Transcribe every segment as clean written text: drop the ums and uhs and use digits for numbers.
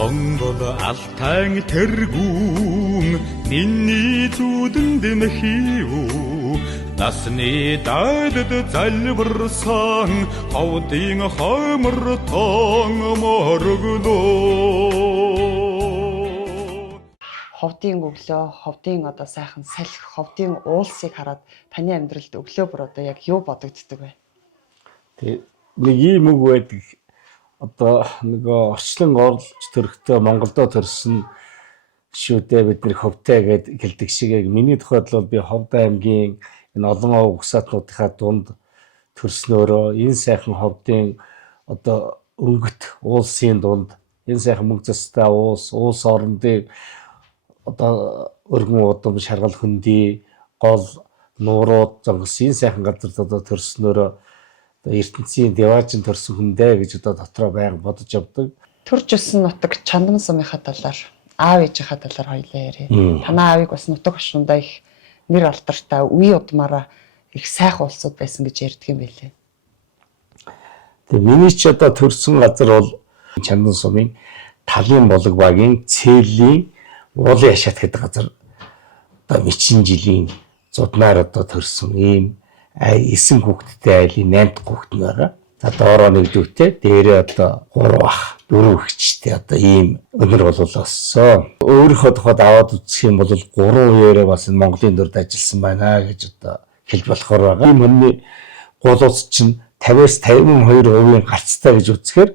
Монгол алтан тэргүүн миний зүудэнд мэхиу насны дайдад залбирсан ховдын хоймор тон моргноо. Ховдын өглөө, ховдын одоо сайхан салхи, ховдын уулсыг хараад таны амьдралд өглөө бүр одоо яг юу бодогддог вэ? Тэгээ нэг ийм үг байдаг. Одоо нөгөө орчлон орлож төрөхтэй Монголдо төрсөн шүү дээ бид нэр ховтай гэд хэлдэг шиг миний тухайд бол би Ховд аймгийн энэ олон угсаатнуудынхаа дунд төрснөөрөө энэ сайхан ховдын одоо өнгөт уулсын дунд энэ сайхан мөнгө застай улс орондын одоо өргөн удам шаргал хөндөй гол нуурууд зогс энэ сайхан газар одоо төрснөөрөө ертөнцийн деважин төрсөн хүндээ гэж одоо дотроо байнга бодож явдаг. Төрж өссөн нутаг Чандан сумынхаа талаар, аав ээжийнхаа талаар хоёлаа ярив. Танаа аавыг бас нутаг орчиндөө их нэр алдартай, үе удмаараа их сайхан улсууд байсан гэж ярьдаг юм байлээ. Тэгээ миний ч одоо төрсөн газар бол Чандан сумын Талын болог багийн Цээлийн уулын хашаат гэдэг газар одоо мэчин жилийн зуднаар одоо төрсөн ийм 9 хүүхэдтэй айлын 8 хүүхэд нь байгаа. За доороо нэг дүүтэй, дээрээ одоо 3 ах, 4 эгчтэй одоо ийм өнөр болуулсан. Өөрийнхөө тухайд аваад үзэх юм бол 3 үеэрээ бас энэ Монголын дөрд ажилласан байна гэж одоо хэлж болохоор байгаа. Ийм өнний гулууц чинь 50-52% гарцтай гэж үзэхээр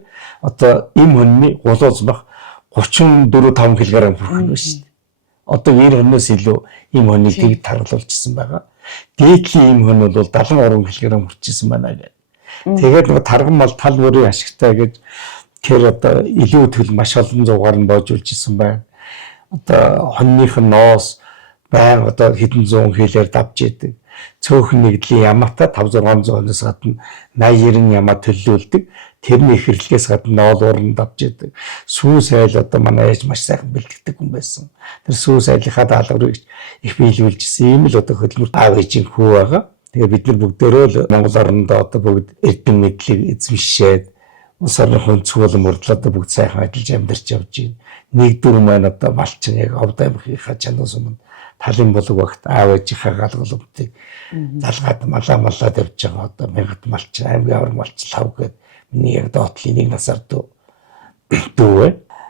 одоо ийм өнний гулууц бах 34-5 кг хүрэх нь шүү дээ. Одоо энэ өнөөс илүү ийм өнний тэгд таргалуулчихсан байгаа. Дээдлийн юм хүн бол 73 кг хүрчихсэн байна гэдэг. Тэгээд нөгөө тарган мал тал бүрийн ашигтай гэж тэр одоо илүү төл маш олон зугаар нь боожулж исэн байна. Одоо хоньных нь ноос байн одоо хэдэн зуун хэлээр давж идэг. Цөөхөн нэгдлийн ямаатай 5-600 оноос гадна 80-90 ямаа төлөөлдөг. Тэрний ихрлэгээс гадна ноол уурн давж идэг. Сүүн сайл одоо манай ээж маш сайхан бэлтгэдэг хүн байсан. Тэр сүүн сайлынхаа даалгаврыг их биелүүлжсэн. Ийм л одоо хөдөлмөр аав ээжийн хүү байгаа. Тэгээ бид нар бүгдөө л Монгол орнодоо одоо бүгд эрдэм мэдлэг эзэмшээд улс орны хүнцгүүл мөрдлөө одоо бүгд сайхан ажиллаж амьдарч явж байна. Нэг дүр маань одоо малчин яг Ховд аймгийнхаа Чандан суманд Талын болог багт аав ээжийнхаа галгалуудыг залгаад малаад явж байгаа одоо мянгат малчин аймгийн авар малчин лав гэдэг миний яг доотлын 1 насаар дүү.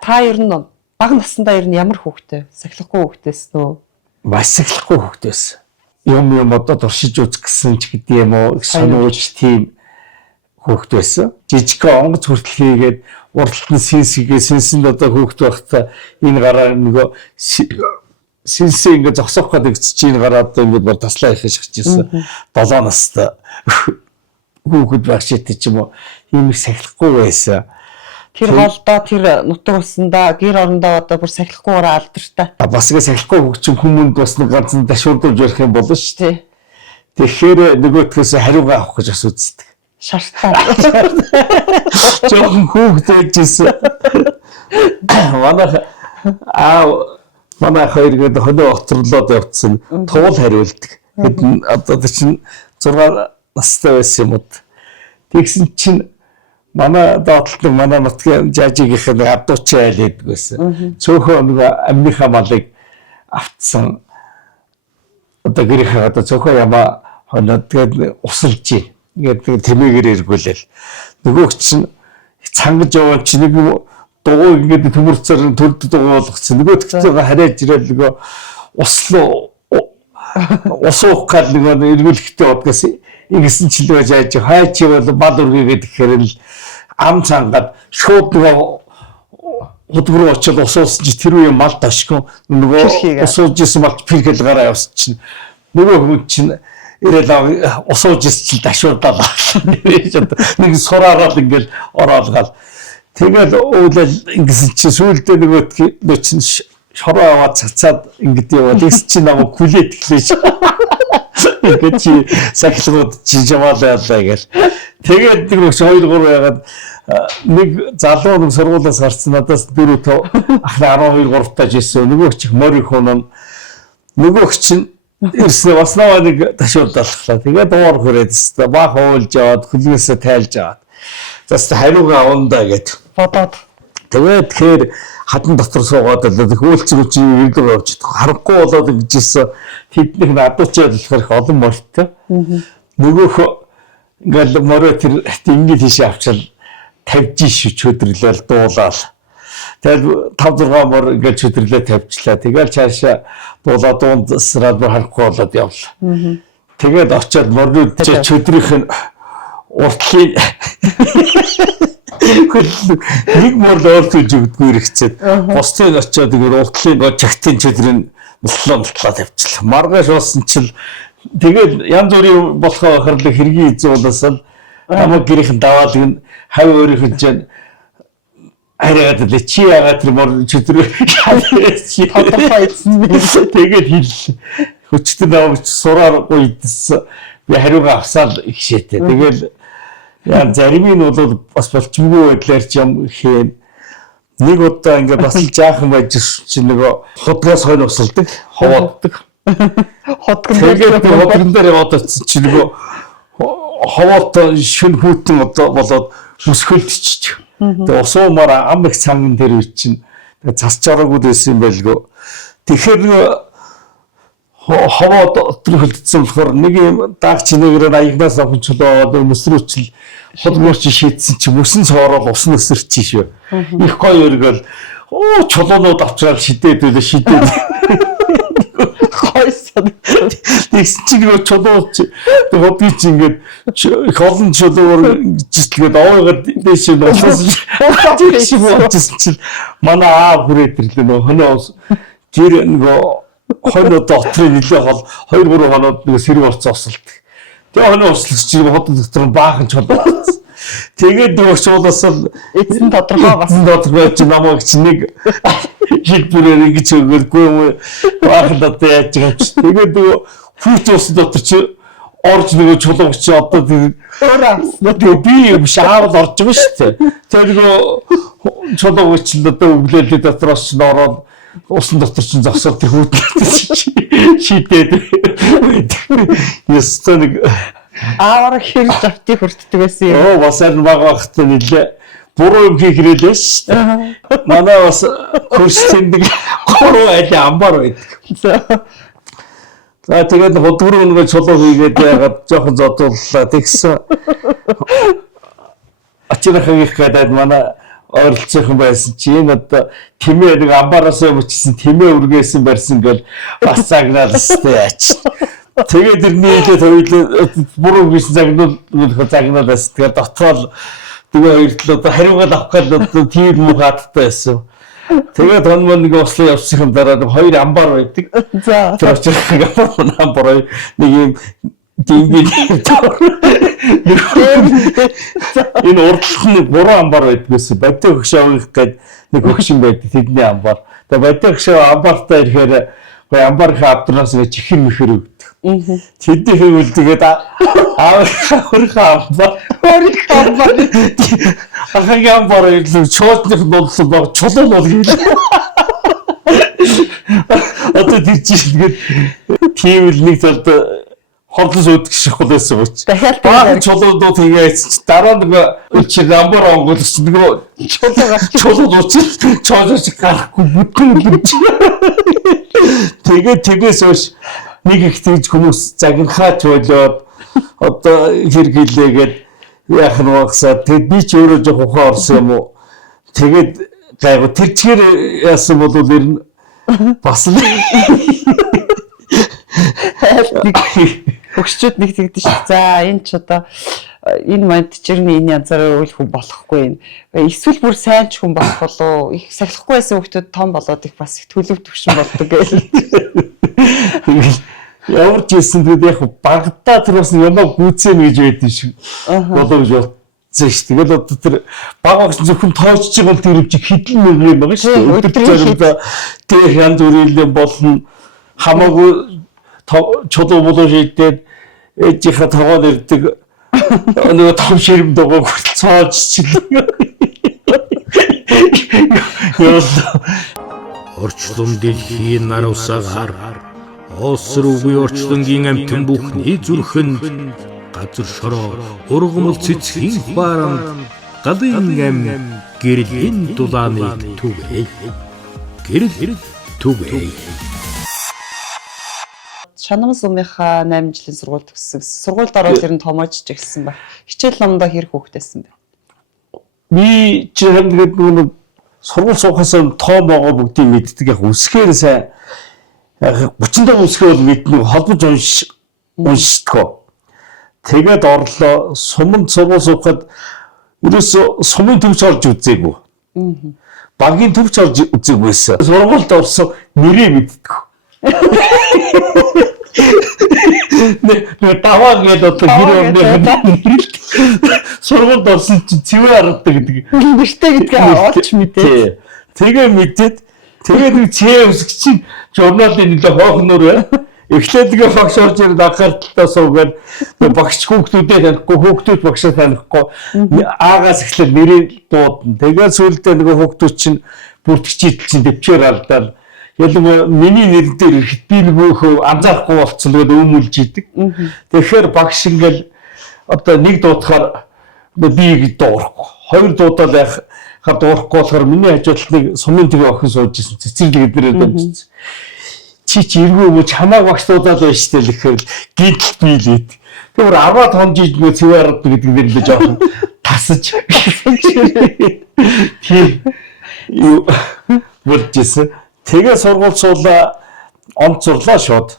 Та ер нь бага наснда ер нь ямар хүүхдтэй? Сахилахгүй хүүхдтэйс нөө? Маш сахилахгүй хүүхдтэйс. Юм одоо туршиж үзэх гэсэн ч гэдэг юм уу санууч тийм хүүхд байсан. Жижиг онгоц хүртэл хийгээд урдталт нь синсэнд одоо хүүхд байхдаа энэ гараа нөгөө синсээ ингээд зогсоох гэдэг чинь гараад ингээд бол таслаа их шахаж ирсэн. 7 настай хүүхэд байх шийдэж ч юм уу ийм их сахилахгүй байсан. Тэр холдоо тэр нутаг усандаа гэр орондоо одоо бүр сахилахгүйгээр алдартай. Бас их сахилахгүй хөгжим хүмүүнд бас нэг ганцхан ташуурдуулж ярих юм болно шүү дээ. Тэгэхээр нөгөөдгөөс хариугаа авах гэж бас үздэг. Шартаа. Жохон хүүхэд байжсэн. Манай хоёр гээд хоноо оцорлоод явцсан туул хариулдаг. Хэдэн одоо чинь 6 настай байсан юм уу. Тэгсэн чинь манай доотлог манай нутгийн жажигийнх нь авдуучин айл гэдэг байсан. Цөөхөө нэг амныхаа малыг автсан. Одоо гэрийнхээ одоо цөөхөө ямаа хоноод тэгээд усалж ингээд тэмээгээр эргүүлээл. Нөгөөч чинь цангаж яваа чи нэг дугуй ингээд төмөрцөр төрд дугуй болгоцсон. Нөгөөдгөө хараад ирэл нөгөө услуу усуух гал нөгөө эргүүлэхтэй бодгоос ингэсэн ч л байж ааж хайч бол бал үргээгээд гэхээр л ам цангад шууд нөгөө удгруу очил усуулсан чи тэр үе мал ташгүй нөгөө усуулж исэн мал пирхэл гараа явсан чинь нөгөө хүн чинь ирэл усуулж исэн дашуурдаа нэг сураарал ингээл ороолгаал тэгэл уулал ингэсэн чи сүүлдээ нөгөө чинь шороо аваад цацаад ингэдэ яваад ის чи намайг хүлээд эхлэш ингээд чи сахилгууд жижигмаалаа гэл тэгээд нэг 2-3 ягаад нэг залуу нэг сургуулиас гарсан надаас 4 ахна 12-3 таж ирсэн нөгөө чих морих хүн нөгөө чинь ирсэн бас нэг ташуулдааллаа тэгээд дуур хүрээд баах уулж аваад хөлнөөсөө тайлж аваад зас хариугаа авандаа гэд бодоод Тэгээд тэгэхээр хадан дотор суугаад хөлцөг үчиг ирдүү явж харахгүй болоод ингэжсэн тэднийх надуучаад болохоор их олон морьтой. Нөгөөх ингээл морой тэр ингээд тийш авчил тавьж шүү чөдөрлөл дуулаад. Тэгээд 5-6 мор ингээд чөдөрлөө тавьчлаа. Тэгэл цаашаа дуулаад дундсраад харахгүй болоод явлаа. Тэгээд очиод морнууд чөдрийнх нь уртлын нэг мөр өөртөө өгдөггүй хэрэгцээд бусдыг очиод ингээд уртлын чагтын чөдрийн мултлаа тавьчихлаа. Маргааш уусан чил тэгээд янз бүрийн болохоо харлаг хэргийн эзүүлсэн намайг гэрийнхэн даваад ин хав өөрийнх нь арайгаад л чи яагаад тэр мөр чөдрөө тодорхой эзэн тэгээд хэл хүчтэй навч сураар гойдс би хариугаа авсаар их шээтэй. Тэгэл яа зарим нь бол бас болчмгүй байдлаар ч юм хийн нэг удаа ингээд бас л жаахан байж чинь нөгөө худгаас хойно усалдаг ховооддаг. Тэгээд ходрон дээр яваад очсон чинь нөгөө ховоот шүн хүүтэн одоо болоод өсгөлдчих. Тэгээд усуумаар ам их цанган дээр чинь цас чараагүй байсан юм байлгүй. Тэгэхээр нөгөө ховоо дотор хөлдсөн болохоор нэг юм дааг чинээгээр аягнаас авах чулуу өсрөөчл холгоорч шийдсэн чи мөсөн цоорол ус өсөрч шүү. Их гоё өргөл чулуунууд авчраад шидээд гойсон. Тэгс чи нөгөө чулууч хобби чи ингээд их олон чулуур жислгээд овоогод дэш носсон чи манай аа бүрээд ирлээ нөгөө хоноо гэр нөгөө хоноо дотрын нэлээ гол 2-3 хоноод нэг сэрэг орцсон осолдог. Тэгээ хоноо ослогч чинь хот дотор баахан чулуу. Тэгээд нөгөө чуулаас эзэн тодорхой чи намайг чи нэг хил бүрээр ингэж өгөөгүй юм баахан дотор яаж байгаа чи. Тэгээд нөгөө хүүт ус дотор чи орж нөгөө чулууч чи одоо өөр авсан. Тэгээ би шаавал орж байгаа шүү дээ. Тэгээд нөгөө чулууч л одоо өглөөлөд дотроос ч ороод усан дотор чинь зогсоод тэр хүүтнээ шийдээд ястаа нэг аавар хэрэг завтыг хүртдэг байсан юм. Оо бас аль багт нэлээ буруу юм хийх хэрэглээ шүү дээ. Манай бас хөрс тэмдэг 3 айл амбар байдаг. За тэгээд хөдөлгөөр нөгөө чулуу хийгээд ягаад жоохон зодууллаа тэгсэн. Ачирахыг гэдэг манай ойролцоохон байсан чи энэ одоо тэмээ нэг амбараас өвчсөн тэмээ үргээсэн барьсан гэл бас загнаад өстэй яач. Тэгээд тэрний илээ тойлоо буруу гисэн загнаад байсан. Тэгээд дотоод тэгээ хоёртлоо одоо хариугаа авах гал тийм муу хаттай байсан. Тэгээд тонмон нэг ослоо явсан юм дараа 2 амбар байдаг. За. Тэр очиж амбар нэг юм дингийн энэ урдлахны буруу амбар байдгүйсэн. Бадтай хөшөөг гээд нэг хөшин байдаг тэдний амбар. Тэгээ бадтай хөшөө амбартай ирэхээр амбар хавтраас нэг чихэр мэхэр өгдөг. Тэдний хэвэл тэгээд амбар ахагийн амбар ирлээ чуултных нуудлал баг чулуун бол гээл. Одоо тэр чинь тэгээд тийм л нэг талд хорлос өөдөг шихгэл байсан учраас. Баахан чулуудууд хийгээч дараа нэг чи амбар онгойлч нөгөө чулууд уучил чоожч гарахгүй бүтэн гэж. Тэгээд тэгээс хойш нэг их тэгж хүмүүс загнахаач болоод одоо хэрэг хийлээгээд яах нь багсаа тэгэд би ч өөрөө жоох ухаан орсон юм уу. Тэгээд гайгүй тэр чигээр яасан бол ер нь бас л хөгшчүүд нэг тэгдэж шүү. За энэ ч одоо энэ манд чирний энэ янзаараа үйл хүн болохгүй юм. Эсвэл бүр сайн ч хүн болох болоо их сахилахгүй байсан хүмүүс том болоод их бас их төлөв төвшин болдог гэл. Ямар ч юм тэгээд яг багтаа тэр бас ямаа гүцэн гэж байдсан шиг болоо гэж бодсон шүү. Тэгэл одоо тэр баг зөвхөн тоочж байгаа тэр чи хэдэн мөнгө юм байгаа шүү. Өдөр заримдаа тэр янз бүрийн болно хамаагүй чулуу болоо шийдээд ээжийнхээ тогоон ирдэг нөгөө том ширм догоо цоож чилээ. Орчлон дэлхийн нар усаагаар осруугүй орчлонгийн амтэн бүхний зүрхэнд газар шороо ургамал цэцгийн баранд галын ам гэрлийн дулааныг түгэй. Гэрэл түгэй. Шанаман сумынхаа 8 жилийн сургууль төгссөн. Сургуульд ороод ер нь томоож жигсэн баг. Хичээл номдоо хэрэг хөөхтэйсэн бэ? Би ч тэгээд нэг сургууль суухаас тоом байгаа бүгдийг мэддэг. Яг үсгээр сайн 35 үсгээ бол мэднэ, холбож уншдаг. Тэгээд орлоо суманд сургууль суухад ерөөсө сумын төвч орж үзээгүй. Багийн төвч орж үзээгүй байсан. Сургуульд орсон нэрээ мэддэг. Нэг даваа гэдэг одоо гэр орны сургуульд орсон чинь цэвэр харагддаг гэдэг. Нэртэй гэдгээ олж мэдээ. Тэгээ мэдээд тэгээд нэг цээ үсгч чинь журналын нэлээ хоохноор байна. Эхлээд нэг багш орж ирээд анхааралтай суугаад багш хүүхдүүдээ танихгүй, хүүхдүүд багшаа танихгүй аагаас эхлээд нэрийг дуудана. Тэгээд сүүлдээ нэг хүүхдүүд чинь бүртгэж чинь дэвчээр алдаад ялангуяа миний нэр дээр ирэхэд би нөгөөхөө анзаарахгүй болцсон тэгээд өмүүлж идэг. Тэгэхээр багш ингээл одоо нэг дуудахаар би дуурахгүй. Хоёр дуудаал яхад дуурахгүй болохоор миний хажуудлыг сумын тэгээ охин сууж ирсэн. Цэцэрлэг эднэрээ дамжсан. Чи иргүй юм уу чамааг багш дуудаад байна шүү дээ гэхээр гидэл бийлээд. Тэгэхээр 10-аад хонжиж нөгөө цэвэр ард гэдэг нэр л жоохон тасаж. Тийм юу болжсэн. Тэгээ сургууль суулаа онц сурлаа шууд.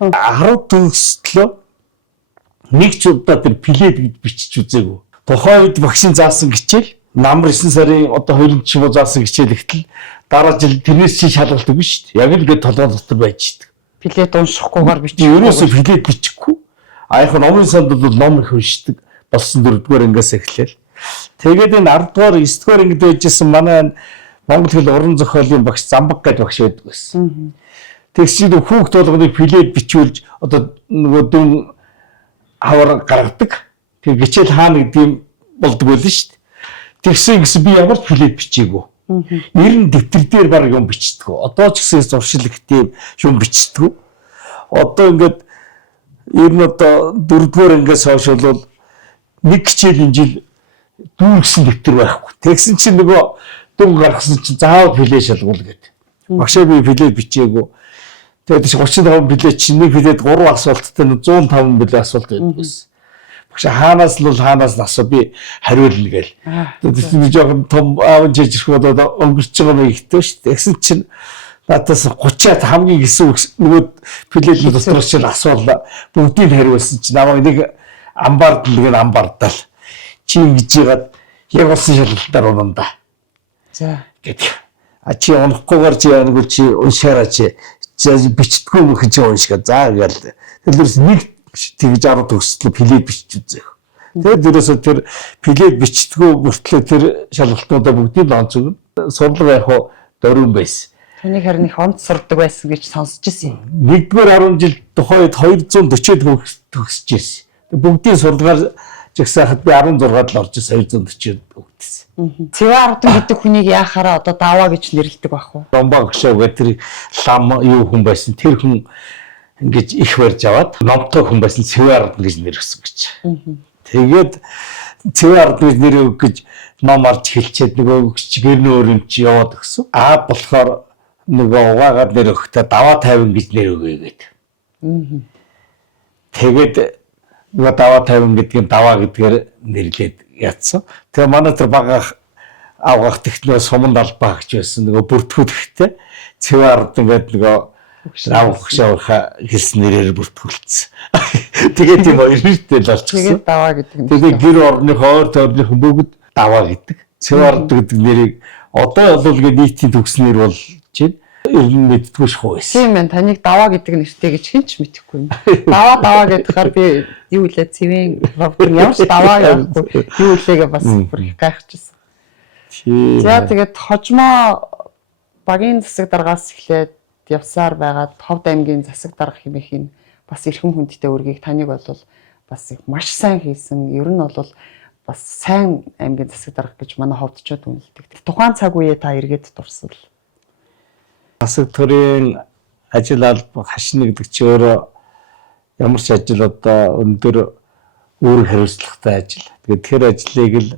10 төгслөө нэг ч удаа тэр плед гэж бичиж үзээгүй. Тухайн үед багшийн заасан хичээл намар 9 сарын одоо 2 жил заасан хичээл ихтэл дараа жил тэрнээс чи шалгалт өгнө шүү дээ. Яг л гээд толгой дотор байж идэг. Плед уншихгүйгээр бичих. Ерөөсөө плед бичихгүй. Яг номын санд бол ном их уншдаг. Болсон 4-р ангиас эхлээл. Тэгээд энэ 10-р 9-р ангид байжсэн манай Монгол хэл уран зохиолын багш Замбаг гэж багш байдаг байсан. Тэгс чи хүүхд болгоныг плед бичүүлж одоо нөгөө дүн хавар гаргадаг. Тэг гिचэл хаана гэдэг юм болдог байл шүү дээ. Тэгсэн би ямар ч плед бичээгүй. Ер нь дэвтэр дээр баг юм бичдэг. Одоо ч гэсэн зуршил ихтэй юм бичдэг. Одоо ингээд ер нь одоо 4-р ангиас хойш бол нэг хичээлийн жил дүүргсэн дэвтэр байхгүй. Тэгсэн чинь нөгөө дүн гаргасан чинь заавал плед шалгуул гэдэг. Багшаа би плед бичээгүй. Тэгээд 35 плед чинь нэг плед 3 асуулттай 105 плед асуулт байдаг байсан. Багш хаанаас асуу би хариулна гээл. Тэгээд жоохон том аав жижиг болоод өнгөрч байгаа мэй ихтэй шүү дээ. Тэгсэн чинь надаас 30-аад хамгийн гисэн нөгөө пледний дотроос чинь асуулаа. Бүгдийг хариулсан чинь намайг нэг амбард амбардал. Чи ингэж яагаад яг болсон шалгалтаар унаа. За. Гэдэг. А чи унахгүйгээр чи яанаггүй чи уншаараа чи бичдэггүй мөх чи уншгаа. За гээл. Тэрээс нэг тэгж 10 төгслөө плед бичиж үзээх. Тэгээд ерөөсөө тэр плед бичдэггүй мөртлөө тэр шалгалтуудаа бүгдийг онц өгнө. Сурлага яг хоо дөрвөн байсан. Таны харин их онц сурдаг байсан гэж сонсч ирсэн. 1-р 10 жил тухайд 240 төгсөж ирсэн. Бүгдийн сурлагаар жагсаахад би 16-д л орж ирсэн 240 өгдөөс. Цэвэр ардын гэдэг хүнийг яахаараа одоо даваа гэж нэрлэдэг байх уу? Домбаг гшаа гэдэг тэр лам юу хүн байсан. Тэр хүн ингэж их барьж аваад номтой хүн байсан цэвэр ард гэж нэр өгсөн гэж. Тэгээд цэвэр ард гэж нэр өг гэж ном арж хэлчихэд нөгөө гэрний өөрөм чи яваад өгсөн. Болохоор нөгөө угаагаад нэр өгөхдөө даваа 50 гэж нэр өгье гэдэг. Тэгээд нөгөө даваа 50 гэдгийг даваа гэдгээр нэрлээд яатсан. Тэгээ манай тэр бага авгах технөө суманд албаа гэж байсан. Нөгөө бүртгүүлэхтэй цэвэр ард ингээд нөгөө авахшаа хэлсэн нэрээр бүртгүүлсэн. Тэгээд тийм хоёр хэрэгтэй л болчихсон. Тэгээд даваа гэдэг нь. Тэгээд гэр орны хойр тойрныхан бүгд даваа гэдэг. Цэвэр ард гэдэг нэрийг одоо бол ингээд нийтийн төгснөр болж байна. Ер нь мэддэггүй шүү байсан. Тийм ээ, таныг даваа гэдэг нэртэй гэж хэн ч мэдэхгүй юм. Даваа гэдгээр би юу илээ цэвэн ямар ч даваа явахгүй. Юу илээгээ бас бүр их гайхчихсан. Тийм. За тэгээд хожмоо багийн засаг даргаас эхлээд явсаар байгаад Ховд аймгийн засаг дарга хэмээх нь бас эрхэм хүндтэй үргийг таныг бол бас их маш сайн хийсэн. Ер нь бол бас сайн аймгийн засаг дарга гэж манай ховдчууд үнэлдэг. Тухайн цаг үеэ та эргээд дурсвал засаг төрийн ажил алба хашны гэдэг чи өөрөө ямар ч ажил одоо өндөр үүрэг хариуцлагатай ажил. Тэгээд тэр ажлыг л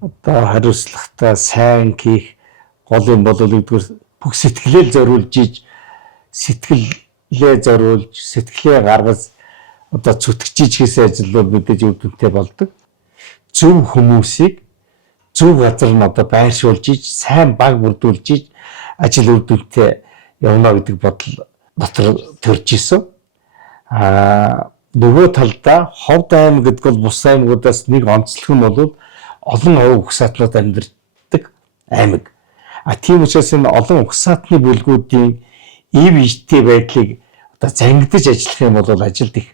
одоо хариуцлагатай сайн хийх гол юм бол нэгдүгээр бүх сэтгэлээ зориулж иж сэтгэлээ зориулж сэтгэлээ гаргаж одоо зүтгэж хийсэн ажил бол мэдээж үр дүнтэй болдог. Зөв хүмүүсийг зөв газар нь одоо байршуулж иж сайн баг бүрдүүлж иж ажил үр дүнтэй явна гэдэг бодол дотор төрж исэн. Нөгөө талдаа Ховд аймаг гэдэг бол бус аймагудаас нэг онцлог нь бол олон овог угсаатнууд амьдардаг аймаг. Тийм учраас энэ олон угсаатны бүлгүүдийн ив ижтэй байдлыг одоо зангидж ажиллах юм бол ажилд их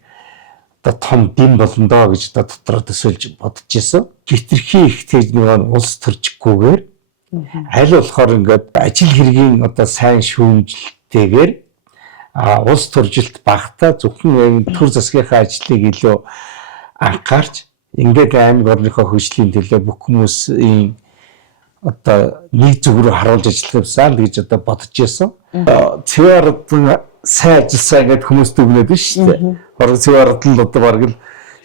одоо том дэм болно доо гэж одоо дотроо төсөөлж бодож исэн. Хитрхи их тэгж нэг улс төржихгүйгээр аль болохоор ингээд ажил хэргийн одоо сайн шүүмжлэлтэйгээр улс төржилт багтаа зөвхөн төр засгийнхаа ажлыг илүү анхаарч ингээд аймаг орныхоо хөгжлийн төлөө бүх хүмүүсийн одоо нэг зүг рүү харуулж ажиллах юмсан гэж одоо бодож исэн. Цэвэр сайн ажилласан гэдэг хүмүүс дүгнээд байна шүү дээ. Бараг цэвэр л одоо бараг л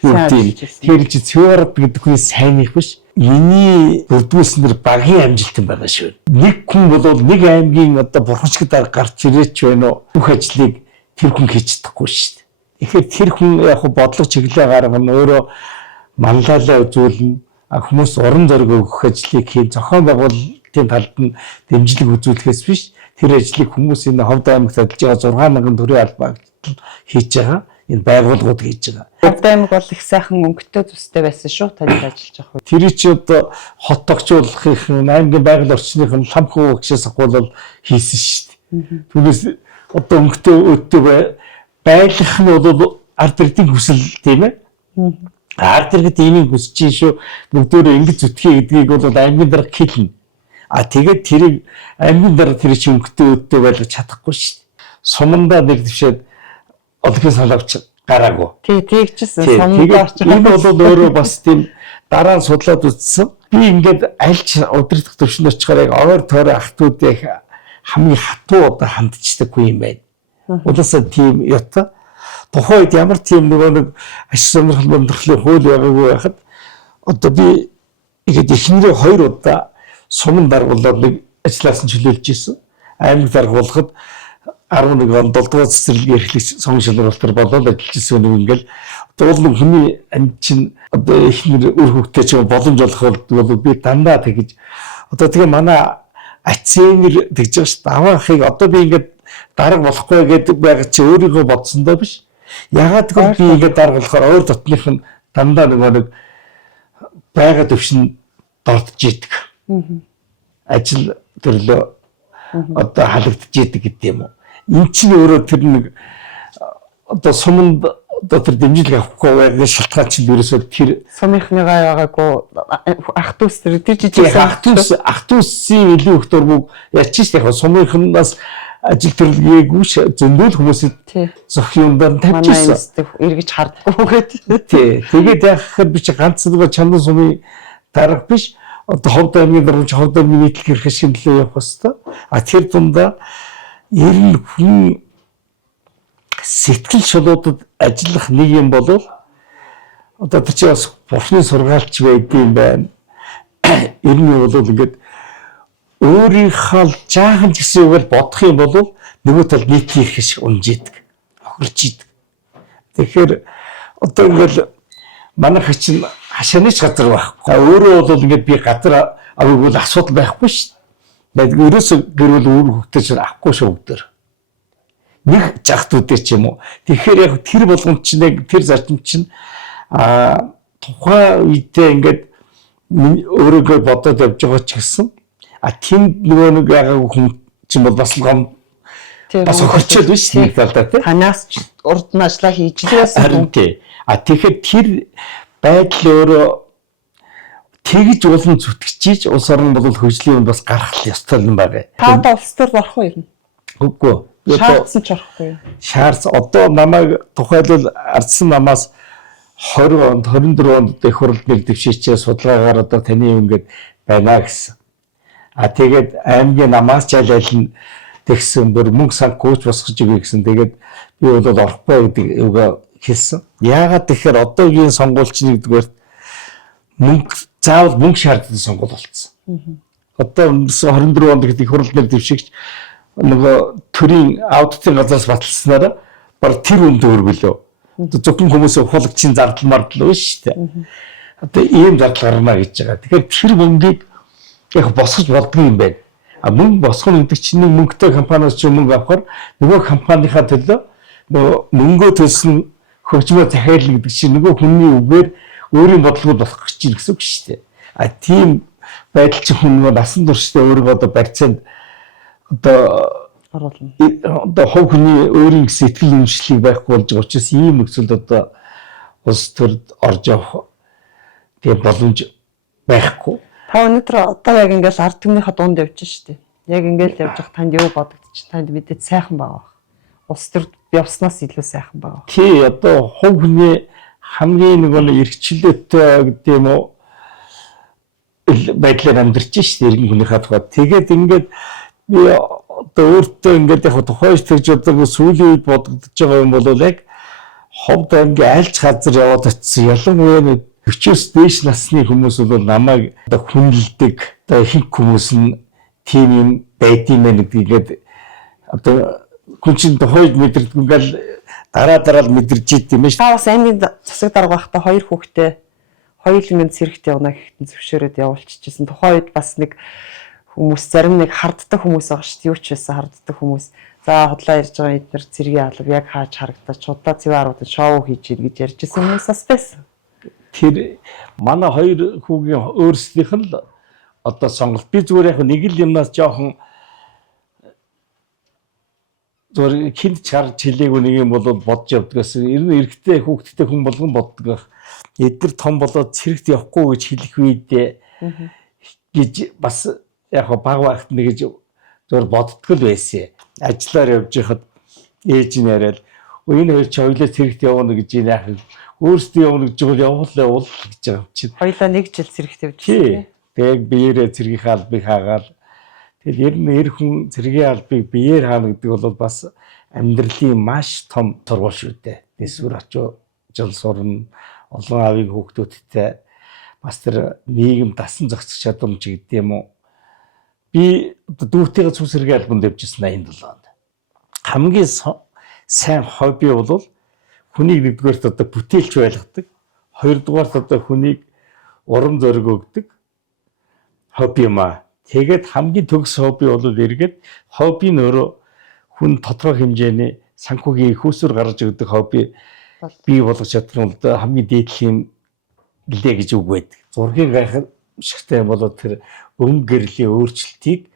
юу гэдэг. Тэгэхээр чи цэвэр гэдэг хүний сайн их биш. Миний бүрдүүлсэн дэр багийн амжилт юм байна шүү. Нэг хүн бол нэг аймгийн одоо бурханчгад гарч ирээч байна уу? Бүх ажлыг тэр хүн хийж чадахгүй шүү дээ. Тэгэхээр тэр хүн яг бодлого чиглэлээ гаргана өөрөө манлайлаа үзүүлнэ. Хүмүүс уран зориг өгөх ажлыг хийн зохион байгуулалтын талд нь дэмжлэг үзүүлэхээс биш тэр ажлыг хүмүүс энэ Ховд аймагт ажиллаж байгаа 6,000 төрийн албаа хийж байгаа энэ байгууллагууд хийж байгаа. Ховд аймаг бол их сайхан өнгөтэй төстэй байсан шүү танд ажиллаж байгаа үед. Тэр чи одоо хот тогтоолохын аймгийн байгаль орчных нь ламхуу гişээс ахвал хийсэн шүү дээ. Түүнээс одоо өнгөтэй өттэй байлгах нь бол ард иргэдийн хүсэл тийм ээ. Ард иргэд ийм хүсэж чинь шүү бүгдөө ингэж зүтгэе гэдгийг бол аймгийн дарга хэлнэ. Тэгээд тэрийг аймгийн дарга тэр чинь өнгөтэй өдөө байлгаж чадахгүй шүү дээ. Сумандаа нэг төвшөөд олонхын салавч гараагүй. Тэгчихсэн сумандаа орчих. Энэ бол өөрөө бас тийм дараа нь судлаад үзсэн. Би ингээд альч удирдах төвшөнд очихоор яг ойр тойроо ахтуудыг хамгийн хатуу одоо хандчихдаггүй юм байна. Удаасаа тийм ята тухайн үед ямар тийм нэг ашиг сонирхол амьдрахлын хууль байгаагүй байхад одоо би ихэд эхнэрээ 2 удаа суман даргуулаад нэг ажилласан чөлөөлж исэн. Аймаг даргуулахад 11 он 7 дугаар цэцэрлэгийн эрхлэгч сонгон шалралтаар болоод ажиллаж исэн нэг ингээл дуулын хүний амьд чинь одоо эхнэр өр хөвгтэй ч боломж олох бол би дандаа тэгэж одоо тэгээ манай ацэнэр тэгж байгаа ш даваахыг одоо би ингээд дарга болохгүй гэдэг байгаа чи өөрийгөө бодсондоо биш. Ягаад гэвэл би ингээд дарга болохоор өөр дотных нь дандаа нэг байга төвшин дордж идэг. Ажил төрлөө одоо халагдж идэг гэдэг юм уу. Энд чинь өөрөө тэр нэг одоо суманд одоо тэр дэмжлэг авахгүй байгаа шалтгаан чинь ерөөсөө тэр сумынхныгаа байгаагүй ах дүүс тэр жижиг ах дүүсийн илүү их дургуг ячиж яг сумынхнаас ажил төрлөгийг зөндөл хүмүүсэд зохиомдоор тавьчихсан. Эргэж хардггүй гэдэг. Тэгээд яхахад би чи ганц нэг чандан сумын дарга биш. Одоо Ховд аймгийн дарга Ховд аймгийн нийтлэг эрх шинжилгээ явах хэвээр. Тэр дундаа 90 хүн сэтгэл шулуудад ажиллах нэг юм болов одоо тэр чи бас бурхны сургаалч байдсан байна. Ер нь бол ингээд өөрийнхөө жаахан ч гэсэн үгээр бодох юм бол нөгөө тал нийтийн эрх шиг унжийдэг, хохирч идэг. Тэгэхээр одоо ингээд манайх чинь хашааныч газар байхгүй. Өөрөө бол ингээд би газар авъя асуудал байхгүй шүү дээ. Ерөөсөө гэрүүл өөр хөвгтэй чинь авахгүй шүү бүгдээр. Нэг жахтуудээ ч юм уу. Тэгэхээр яг тэр болгонд чинь яг тэр зарчим чинь тухайн үедээ ингээд өөрөөгөө бодоод явж байгаа ч гэсэн тэнд нөгөө нэг яагаад хүн чинь бол бас л гом бас хөрчөөд биш нэг талдаа тий. Танаас урд нь ажиллаа хийж л байсан. Тэгэхээр тэр байдал өөрөө тэгж улам зүтгэж улс орн бол хөгжлийн бас гарах ёстой юм байна. Та одоо улс төр орох уу юм? Үгүй. Шаардсан ч орохгүй юу? Шаарц одоо намайг тухайлбал ардсан намаас 20 онд 24 онд их хурлд нэр дэвшээчээ судалгаагаар одоо таны юм гээд байна гэсэн. Тэгээд аймгийн намаас ч аль нь тэгсэн бүр мөнгө санхүүж босгож өгье гэсэн. Тэгээд би бол орохгүй гэдэг юугаа хэлсэн. Яагаад тэгэхээр одоогийн сонгуульч нэгдүгээр мөнгө заавал мөнгө шаардсан сонгуул болсон. Одоо 24 онд их хурал нэр дэвшигч нөгөө төрийн аудитын газраас баталснараа баг тэр үнд өргөлөө. Зөвхөн хүмүүсийн ухуулагчийн зардал мардал биш шүү дээ. Одоо ийм зардал гарна гэж байгаа. Тэгэхээр тэр мөнгийг яг босгож болдго юм байна. А мөнгө босгоно гэдэг чинь мөнгөтэй компаниас ч мөнгө авахар нөгөө компанийнхаа төлөө нөгөө мөнгөө төлсөн хөгжмөө захиална гэдэг чинь нөгөө хүний үгээр өөрийн бодлогод болох гэж байна гэсэн үг шүү дээ. А тийм байдал чинь хүн нөгөө насан туршдаа өөрийгөө одоо барьцаанд одоо хов хүний өөрийн сэтгэл үнэмшлийг байхгүй болж байгаа учраас ийм нөхцөлд одоо улс төрд орж явах тийм боломж байхгүй. Та өнөөдөр одоо яг ингээл ард түмнийхээ дунд явж штэ. Яг ингээл явж байгаа танд юу бодогдчих? Танд мэдээд сайхан байгаа. Улс төрд явснаас илүү сайхан байгаа. Тий, одоо хов хүний хамгийн нэг эрхчлөөтэй гэдэг юм уу байдлаар амьдарч штэ иргэн хүнийхээ тухай. Тэгээд ингээд би одоо өөртөө ингээд яг тухайш тэгж одоо сүүлийн үед бодогдож байгаа юм бол яг ховд ингээ айлч газар яваад очисон. Ялангуяа 40-с дээш насны хүмүүс бол намайг одоо хүндэлдэг. Одоо ихэнх хүмүүс нь тийм юм байдığım гэдгийг одоо хүн чинь тухайд мэдэрдэг ингээл дараа л мэдэрч идэв юм шүү. Та бас аймгийн засаг дарга байхдаа 2 хүүхдээ хоёулангийн цэрэгт явна гэхтэн зөвшөөрөөд явуулчихжсэн. Тухайн үед бас нэг хүмүүс зарим нэг харддаг хүмүүс байгаа шүү дээ. Юу ч байсан харддаг хүмүүс. За худлаа ярьж байгаа эдгээр цэргийн алба яг хааж харагдаж чудаа цэвэн арууд шоу хийж ир гэж ярьжсэн хүмүүс бас байсан. Тэр манай 2 хүүгийн өөрсдийнх нь л одоо сонголт. Би зүгээр яг нэг л юмнаас жоохон зүгээр хинт чарж хэлээгүй нэг юм бол бодож явдгаас ер нь эрэгтэй хүүхдтэй хүн болгон боддог. Эдгээр том болоод цэрэгт явахгүй гэж хэлэх үедээ гэж бас яг баг багт нэг гэж зүгээр боддгол байсан. Ажлаар явж байхад ээж нь яриад энэ хоёр чи хоёулаа цэрэгт явна гэж яах вэ? Өөрсдөө явна гэж бол явуулаа гэж байгаа юм чинь. Хоёулаа 1 жил цэрэгт явж байсан. Тэгээд биеэрээ цэргийн албыг хаагаад тэгэл ер нь эр хүн цэргийн албыг биеэр хаана гэдэг бол бас амьдралын маш том сургууль шүү дээ. Эсвэл очиж жил сурна, олон авийн хүүхдүүдтэй бас тэр нийгэм дасан зохицох чадамж гэдэг юм уу. Би дүүтэйгээ цус сэргийн албанд явжсэн 87 онд. Хамгийн сайн хобби бол хүнийг нэгдүгээрт одоо бүтээлч байлгадаг, хоёрдугаарт одоо хүнийг урам зориг өгдөг хобби юм аа. Тэгээд хамгийн төгс хобби бол эргээд хобби нь өөрөө хүн тодорхой хэмжээний санхүүгийн их усүр гаргаж өгдөг хобби бий болгож чадах нь хамгийн дээдлийн юм гэлээ гэж үг байдаг. Зургийн гайхамшигтай бол тэр өнгө гэрлийн өөрчлөлтийг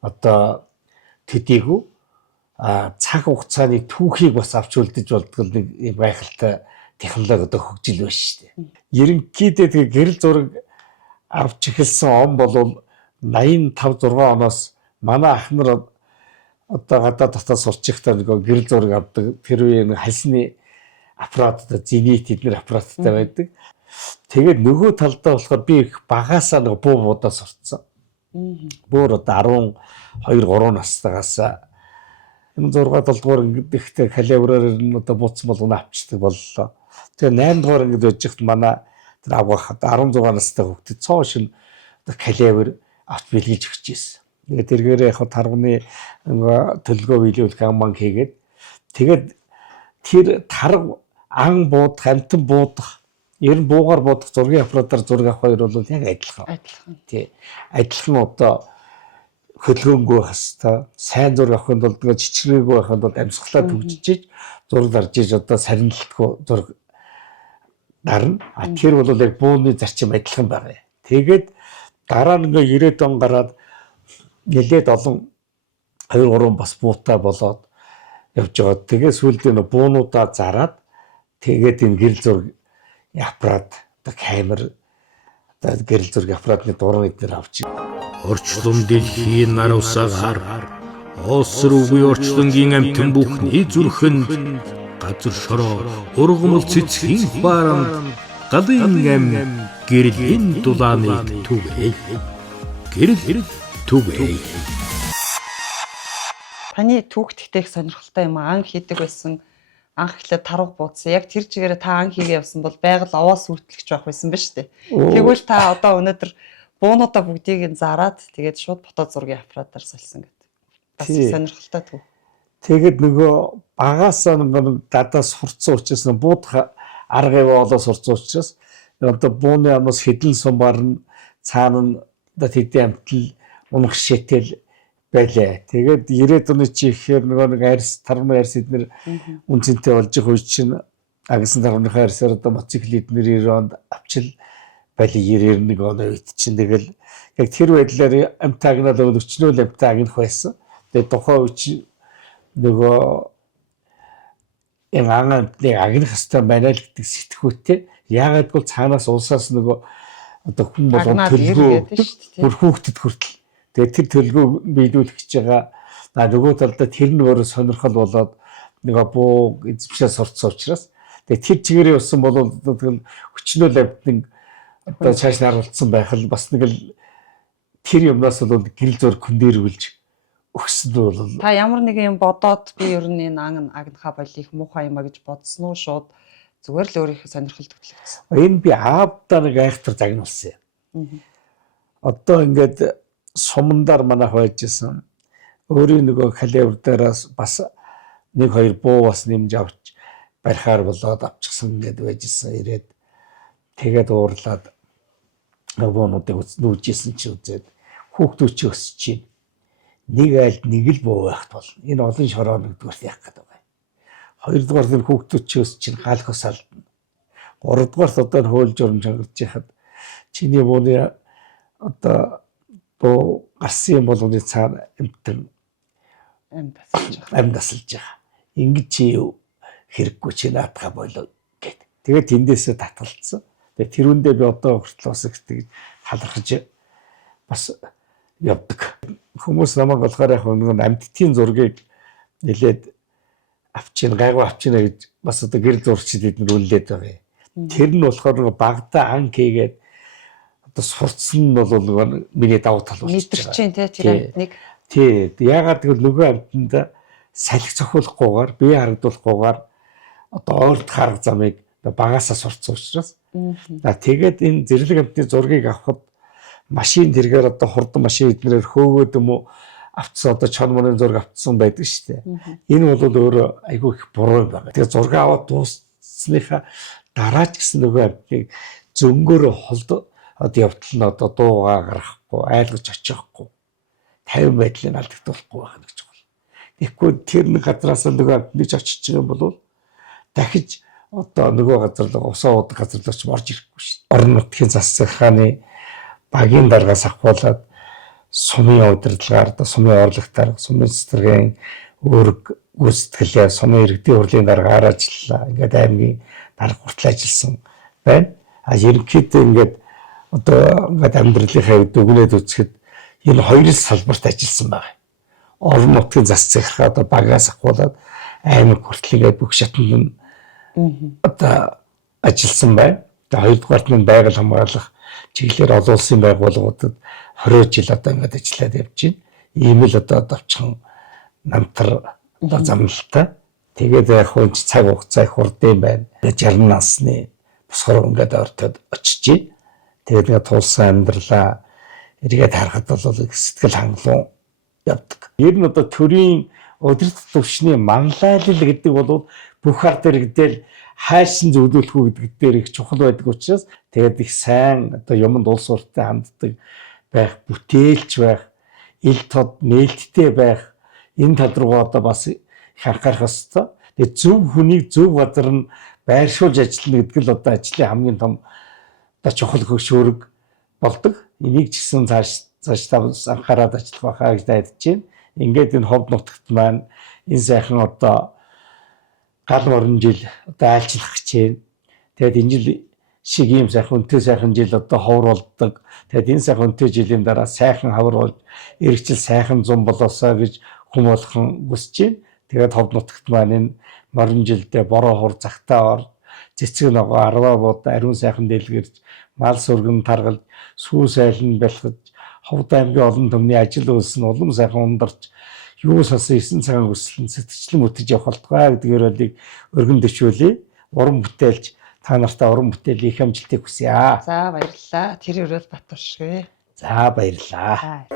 одоо төдийгүй цаг хугацааны түүхийг бас авч үлдэж болдог нэг юм гайхалтай технологи одоо хөгжил байна шүү дээ. Ерөнхийдөө тэгээ гэрэл зураг авч эхэлсэн он бол 85 6 оноос манай ах нар одоо гадаад дотоод сурч ихтэй нөгөө гэрэл зураг авдаг. Тэр үеийн хальсны аппараттай зенит эднэр аппараттай байдаг. Тэгээд нөгөө талдаа болохоор би их багаасаа нэг буу буудаа сурцсан. Бүр одоо 12 3 настайгаас энэ 6 7 дугаар ингэхдээ калибраар нь одоо бууцсан болгоно авчдаг боллоо. Тэгээ 8 дугаар ингэж байж хат манай тэр авах 16 настай хүүхдэд цоо шин одоо калибр авч бэлгэж өгч ирсэн. Тэгээд тэргээрээ яг тарганы төлгөө биелүүлэх амман хийгээд тэгээд тэр тарга ан буудах, амтан буудах, ер нь буугаар буудах зургийн аппаратаар зураг авах хоёр бол яг адилхан. Тий. Адилхан одоо хөдөлгөөнгүй хастай, сайн зураг авахын тулд жижигрээгүй байхын тулд амьсгалаа төгжиж зураг дарж иж одоо сарнилтгүй зураг дарна. А тэр бол яг бууны зарчим адилхан байгаа. Тэгээд дараа нь 90-ад он гараад нэлээд олон 2 3 бас буутай болоод явж байгаа. Тэгээ сүүлдээ нөө буунуудаа зараад тэгээд энэ гэрэл зураг аппарат одоо камер одоо гэрэл зураг аппаратны дуран эднэр авч Орчлон дэлхийн нар усаар осруугүй орчлонгийн амтэн бүхний зүрхэнд газар шороо ургамал цэцгийн баранд галын ам гэрлийн дулааныг түгэй. Гэрэл түгэй. Таны түүхтгтэй их сонирхолтой юм аа. Ан хийдэг байсан анх эхлээд таруух буудсан. Яг тэр чигээрээ та анх хийгээ явсан бол байгаль овоос үүтлэгч байх байсан ба штэ. Тэгвэл та одоо өнөөдөр буунуудаа бүгдийг нь зараад тэгээд шууд фото зургийн аппаратаар сольсон гэдэг. Бас сонирхолтой төв. Тэгээд нөгөө багаасаа нэг дадаа сурцсан учраас буудах арга яваалаа сурцсан учраас одоо бууны амаас хэдэн сумаар нь цаана нь одоо тэдний амтл унах шитэл байлаа. Тэгээд 90-ад оны чи ихээр нэг арьс тармын арьс эднэр үнцэнтэй болж их үе чинь агсан тармынхаа арьсаар одоо мотоцикл эднэр 90 онд авчил байли 91 оны үед чинь тэгэл яг тэр байдлаар амтаагнаад өчнөөл амтаа агнах байсан. Тэгээд тухайн үе чинь нөгөө энэ амтны агнах хэвээр байна л гэдэг сэтгүүтээ яагаад бол цаанаас улсаас нөгөө одоо хүн болгон төлгөө бүр хүүхдэд хүртэл тэгээд тэр төлгөө биелүүлэх гэж байгаа. Нөгөө талдаа тэр нь өөрөө сонирхол болоод нөгөө буу эзэмшээ сурцсан учраас тэгээд тэр чигээрээ явсан бол тэгэл хүчнөөл амтны одоо цааш наруулсан байх л бас нэг л тэр юмнаас бол гэрэл зур күндэрүүлж өгсөн бол та ямар нэг юм бодоод би ер нь энэ агнахаа болих муухай юм а гэж бодсон уу шууд зүгээр л өөрийнхөө сонирхолд хөтлөгдсөн. Энэ би аавдаа нэг айхтар загнуулсан юм. Одоо ингээд сумандар манайх байжсэн. Өөрийн нөгөө калибр дээрээс бас 1-2 буу бас нэмж авч барихаар болоод авчихсан ингээд байжсэн ирээд тэгээд уурлаад нөгөөнүүдийг нүүжсэн чи үзээд хүүхдүүд чи өсөж чинь нэг айлд нэг л буу байхт бол энэ олон шороо нэгдүгээр яах гээд байгаа. Хоёрдугаар нь хүүхдүүд чи өсөж чинь хаалхас алдна. Гуравдугаар одоо хөөл журам чангарч яхад чиний бууны одоо буу гарсан болгоны цаана амтэн амдасалж байгаа. Ингэж чи хэрэггүй чи наатах болоо гэд. Тэгээд тэндээсээ татгалцсан. Тэгээд тэрүүндээ би одоо хүртэл бас их тэгж талархаж бас явдаг. Хүмүүс намайг болохоор яг нэг амьдтын зургийг нэлээд авчин гайгүй авчина гэж бас одоо гэрэл зурагчид эднэр үллээд байгаа. Тэр нь болохоор багада анх хийгээд одоо сурцсан нь бол миний давуу тал болчихж байгаа. Мэдэрч дээ тэр амтныг. Тий. Яагаад гэвэл нөгөө амтанд салхи цохиулахгүйгээр бие харагдуулахгүйгээр одоо ойртох арга замыг багаасаа сурцсан учраас тэгээд энэ зэрлэг амтны зургийг авахд машин тэргээр одоо хурдан машин эднэр хөөгөөд юм уу авцсан одоо чон монын зураг авцсан байдаг шүү дээ. Энэ бол өөрөө айгүй их буруу юм байна. Тэгээд зураг аваад дуусныхаа дараа ч гэсэн нөгөө амтныг зөнгөөрөө холд одоо явтал нь одоо дуугаа гаргахгүй, айлгаж очихгүй, 50 байдлыг алдагдуулахгүй байх гэж байна. Тэгэхгүй тэр нэг газраас нөгөө амтныг очиж байгаа юм бол дахиж одоо нөгөө газар л усаа уудаг газар л очиж орж ирэхгүй шүү дээ. Орон нутгийн засаг хааны багийн даргаас ахуулаад сумын удирдлагаар одоо сумын орлогтаар сумын цэцэргийн өөрөг гүйцэтгэлээ сумын иргэдийн хурлын даргаар ажиллаа. Ингээд аймгийн дарга хүртэл ажилласан байна. Ерөнхийдөө ингээд одоо ингээд амьдралынхаа үед дүгнээд үзэхэд энэ хоёр салбарт ажилласан байна. Орон нутгийн засаг захиргаа одоо багаас ахуулаад аймаг хүртэл ингээд бүх шатнд нь одоо ажилласан байна. Тэгээд хоёрдугаарт нь байгаль хамгаалах чиглэлээр олон улсын байгууллагуудад 20 жил одоо ингээд ажиллаад явж байна. Ийм л одоо давчхан намтар одоо замналтай. Тэгээд яг хүн цаг хугацаа их хурдан байна. 60 насны босгор ингээд ортод очиж байна. Тэгээд ингээд тулсан амьдралаа эргээд харахад бол сэтгэл хангалуун явдаг. Ер нь одоо төрийн удирдах төвшний манлайлал гэдэг бол бүх ард иргэдэл хайшин зөвлөх үү гэдэг дээр их чухал байдаг учраас тэгээд их сайн одоо юмд улс урттай ханддаг байх, бүтээлч байх, ил тод нээлттэй байх энэ тал руу одоо бас их анхаарах хэрэгтэй. Тэгээд зөв хүнийг зөв газар нь байршуулж ажиллана гэдэг л одоо ажлын хамгийн том одоо чухал хөшөөрөг болдог. Энийг ч гэсэн цааш анхаарал ажиллах байхаа гэж найдаж байна. Ингээд энэ ховд нутагт маань энэ сайхан одоо гал морон жил одоо айлчлах гэж байна. Тэгээд энэ жил шиг ийм сайхан өнтэй сайхан жил одоо ховор болдог. Тэгээд энэ сайхан өнтэй жилийн дараа сайхан ховор болж эргэжил сайхан зам болоосаа гэж хүм болгон хүсэж байна. Тэгээд ховд нутагт маань энэ морон жилдээ бороо хур цагтаа ор цэцэг ногоо арваа бод ариун сайхан дэлгэрж мал сүргэн таргалж сүү сайлн бэлхэж ховд аймгийн олон түмний ажил үйлс нь улам сайхан ундарч юу сонсон 9 цагаан өсөлн сэтгчлэн өтөж явах болтугай гэдгээр болыг өргөн дэвшүүлээ. Уран бүтээлч та нартай уран бүтээл их амжилтыг хүсье. За баярлалаа. Тэр өрөөл Батүршгэ. За баярлалаа. За.